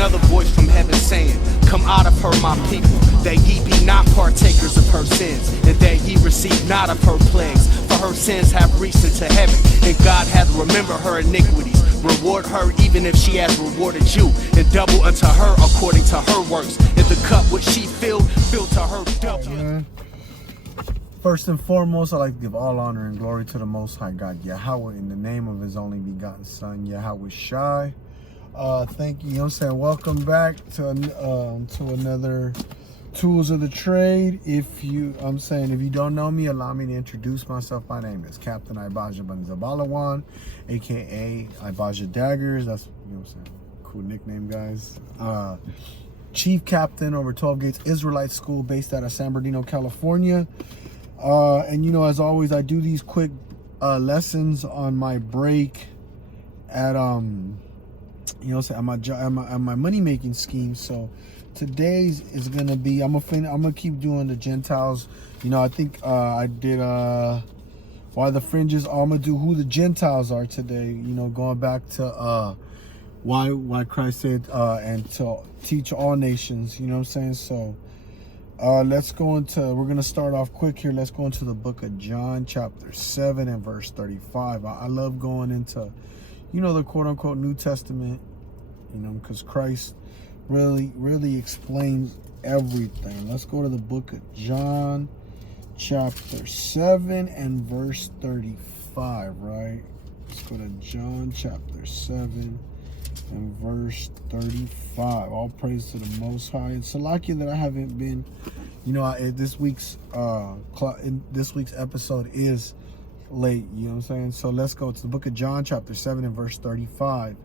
another voice from heaven saying, come out of her, my people, that ye be not partakers of her sins, and that ye receive not of her plagues. For her sins have reached into heaven, and God hath remembered her iniquities. Reward her even if she has rewarded you, and double unto her according to her works. And the cup which she filled to her double. First and foremost, I'd like to give all honor and glory to the Most High God, Yahweh, in the name of His only begotten Son, YHWH. Thank you, you know what I'm saying? Welcome back to another Tools of the Trade. If you don't know me, allow me to introduce myself. My name is Captain IBADYAH Dagrz, aka IBADYAH Dagrz. That's, you know what I'm saying, cool nickname, guys. Chief Captain over 12 Gates Israelite School based out of San Bernardino, California. And you know, as always, I do these quick lessons on my break at you know, at my money making scheme. So today's is gonna be I'm gonna keep doing the Gentiles. You know, I think I did why the fringes. I'm gonna do who the Gentiles are today. You know, going back to why Christ said and to teach all nations. You know what I'm saying? So let's go into, we're going to start off quick here. Let's go into the book of John, chapter 7 and verse 35. I love going into, you know, the quote-unquote New Testament, you know, because Christ really explains everything. Let's go to the book of John, chapter 7 and verse 35, right? Let's go to John, chapter 7 and verse 35. All praise to the Most High. And Salakia that I haven't been, you know, this week's episode is late, you know what I'm saying? So let's go to the book of John, chapter 7 and verse 35.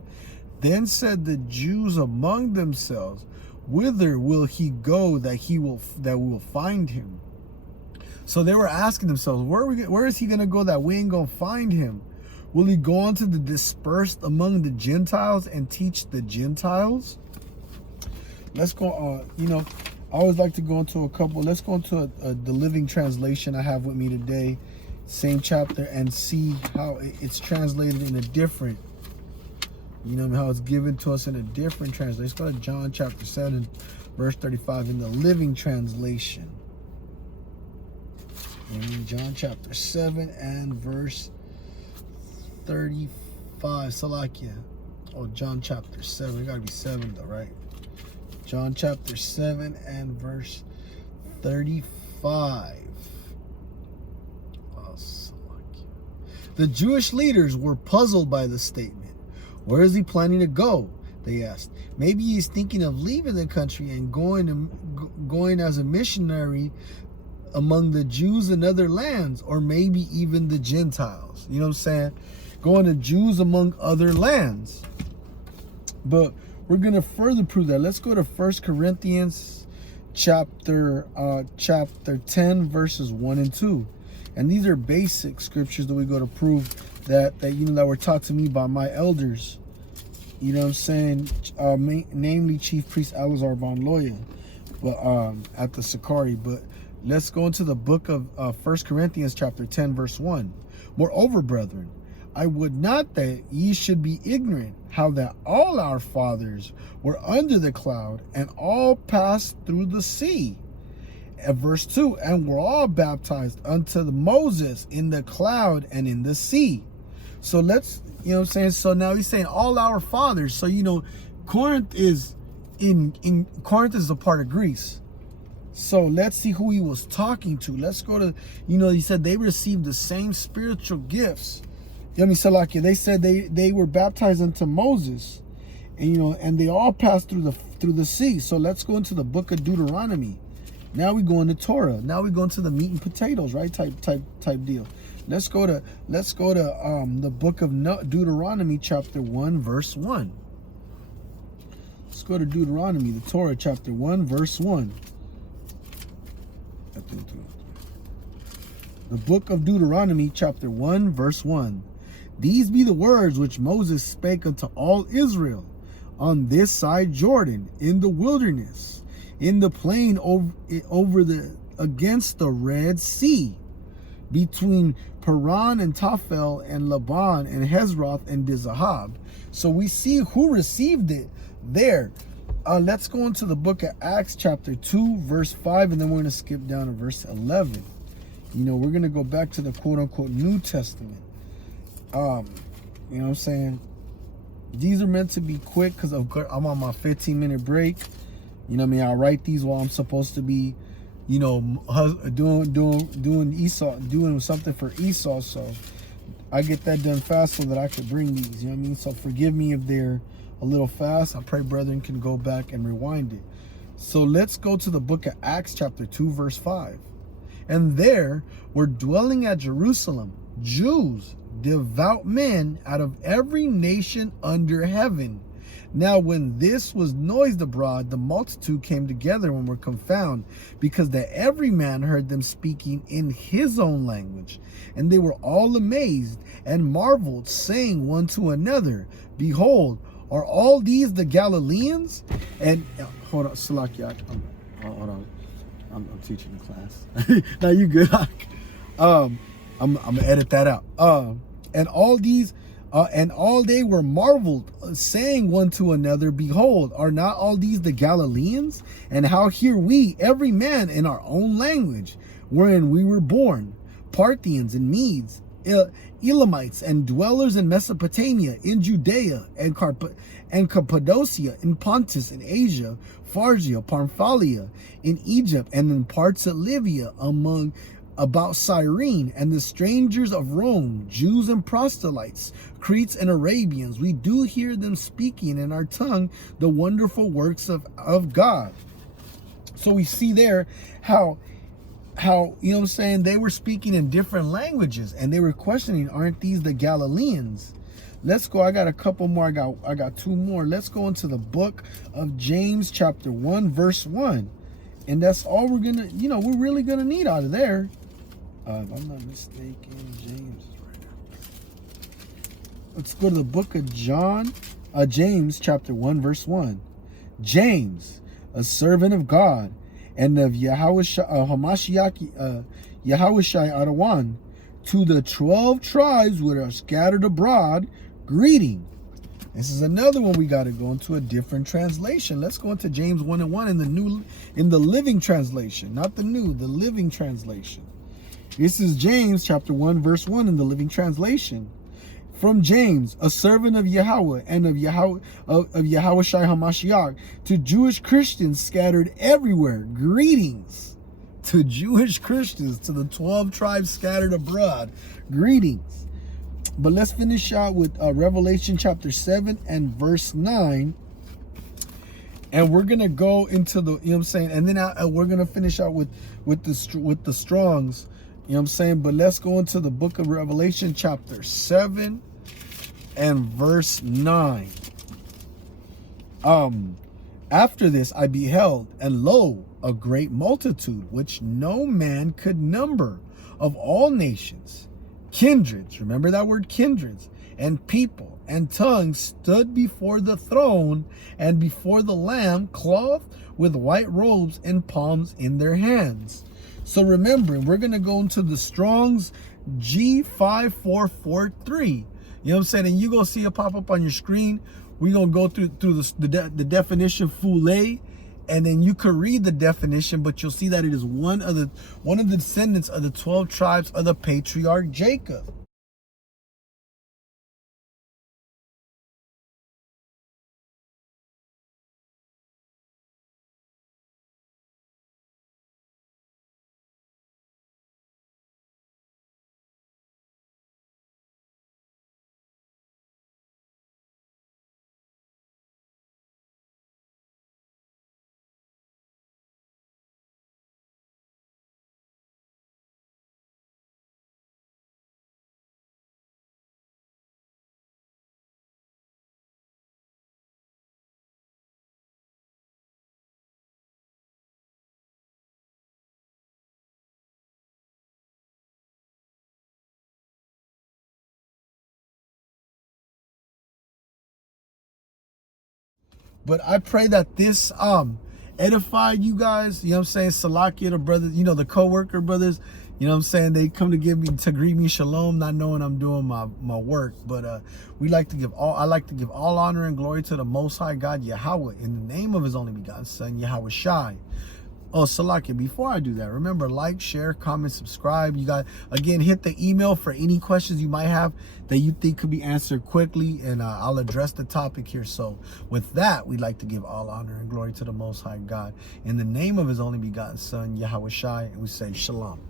Then said the Jews among themselves, whither will he go that we will find him? So they were asking themselves, where is he going to go that we ain't going to find him? Will he go on to the dispersed among the Gentiles and teach the Gentiles? Let's go, you know, I always like to go into a couple. Let's go into the Living Translation I have with me today. Same chapter, and see how it's translated in a different, you know, how it's given to us in a different translation. Let's go to John chapter 7, verse 35 in the Living Translation. John chapter 7 and verse 35. Salakia. Oh, John chapter 7. It gotta be 7 though, right? John chapter 7 and verse 35. Oh, Salakia. The Jewish leaders were puzzled by the statement. Where is he planning to go? They asked. Maybe he's thinking of leaving the country and going as a missionary among the Jews in other lands, or maybe even the Gentiles. You know what I'm saying? Going to Jews among other lands. But we're going to further prove that. Let's go to 1 Corinthians chapter 10 verses 1 and 2. And these are basic scriptures that we go to prove that you know, that were taught to me by my elders. You know what I'm saying? Namely Chief Priest Alazar von Loya, but at the Sakari. But let's go into the book of 1 Corinthians chapter 10 verse 1. Moreover, brethren, I would not that ye should be ignorant how that all our fathers were under the cloud and all passed through the sea. At verse 2, and were all baptized unto Moses in the cloud and in the sea. So let's, you know what I'm saying? So now he's saying all our fathers. So, you know, Corinth is Corinth is a part of Greece. So let's see who he was talking to. Let's go to, you know, he said they received the same spiritual gifts. You know what I mean, Salakia? They said they were baptized unto Moses, and you know, and they all passed through the sea. So let's go into the book of Deuteronomy. Now we go into Torah. Now we go into the meat and potatoes, right? Type deal. Let's go to the book of Deuteronomy, chapter 1, verse 1. Let's go to Deuteronomy, the Torah, chapter 1, verse 1. The book of Deuteronomy, chapter 1, verse 1. These be the words which Moses spake unto all Israel on this side Jordan, in the wilderness, in the plain against the Red Sea, between Paran and Tafel and Laban and Hezroth and Dizahab. So we see who received it there. Let's go into the book of Acts chapter 2 verse 5, and then we're going to skip down to verse 11. You know, we're going to go back to the quote-unquote New Testament. You know what I'm saying? These are meant to be quick because I'm on my 15-minute break. You know what I mean? I write these while I'm supposed to be, you know, doing Esau, doing something for Esau. So I get that done fast so that I could bring these. You know what I mean? So forgive me if they're a little fast. I pray brethren can go back and rewind it. So let's go to the book of Acts chapter 2 verse 5. And there were dwelling at Jerusalem Jews, devout men out of every nation under heaven. Now when this was noised abroad, the multitude came together and were confounded, because that every man heard them speaking in his own language. And they were all amazed and marveled, saying one to another, Behold, are all these the Galileans? And hold on, Salakia, hold on. I'm teaching the class. Now you good. I'm gonna edit that out. And all they were marveled, saying one to another, Behold, are not all these the Galileans? And how hear we every man in our own language, wherein we were born, Parthians and Medes, Elamites, and dwellers in Mesopotamia, in Judea, and Cappadocia, in Pontus, in Asia, Phrygia, Pamphylia, in Egypt, and in parts of Libya, about Cyrene, and the strangers of Rome, Jews and proselytes, Cretes and Arabians. We do hear them speaking in our tongue the wonderful works of God. So we see there how you know what I'm saying, they were speaking in different languages, and they were questioning, aren't these the Galileans? Let's go. I got a couple more. I got two more. Let's go into the book of James chapter 1 verse 1. And that's all we're gonna, you know, we're really gonna need out of there. If I'm not mistaken, James is right there. Let's go to the book of James chapter 1 verse 1. James, a servant of God and of YHWH, Adawan, to the 12 tribes which are scattered abroad, greeting. This is another one we got to go into a different translation. Let's go into James 1:1 in the Living Translation, not the New, the Living Translation. This is James chapter 1 verse 1 in the Living Translation. From James, a servant of Yahweh and of YHWH HaMashiach, to Jewish Christians scattered everywhere, greetings. To Jewish Christians, to the 12 tribes scattered abroad, greetings. But let's finish out with Revelation chapter 7 and verse 9. And we're going to go into the, you know what I'm saying, and then we're going to finish out with the Strongs. You know what I'm saying? But let's go into the book of Revelation chapter 7 and verse 9. After this I beheld, and lo, a great multitude, which no man could number, of all nations, kindreds, remember that word, kindreds, and people, and tongues, stood before the throne and before the Lamb, clothed with white robes and palms in their hands. So remember, we're going to go into the Strong's G5443. You know what I'm saying? And you're going to see it pop up on your screen. We're going to go through the definition fully, and then you could read the definition, but you'll see that it is one of the descendants of the 12 tribes of the patriarch Jacob. But I pray that this edified you guys. You know what I'm saying? Salakia, the brothers, you know, the co-worker brothers, You know what I'm saying? They come to greet me shalom, not knowing I'm doing my work. But I like to give all honor and glory to the Most High God, Yahweh, in the name of His only begotten Son, YHWH. Oh, Salakia, before I do that, remember, like, share, comment, subscribe. You got, again, hit the email for any questions you might have that you think could be answered quickly, and I'll address the topic here. So with that, we'd like to give all honor and glory to the Most High God, in the name of His only begotten Son, YHWH, and we say shalom.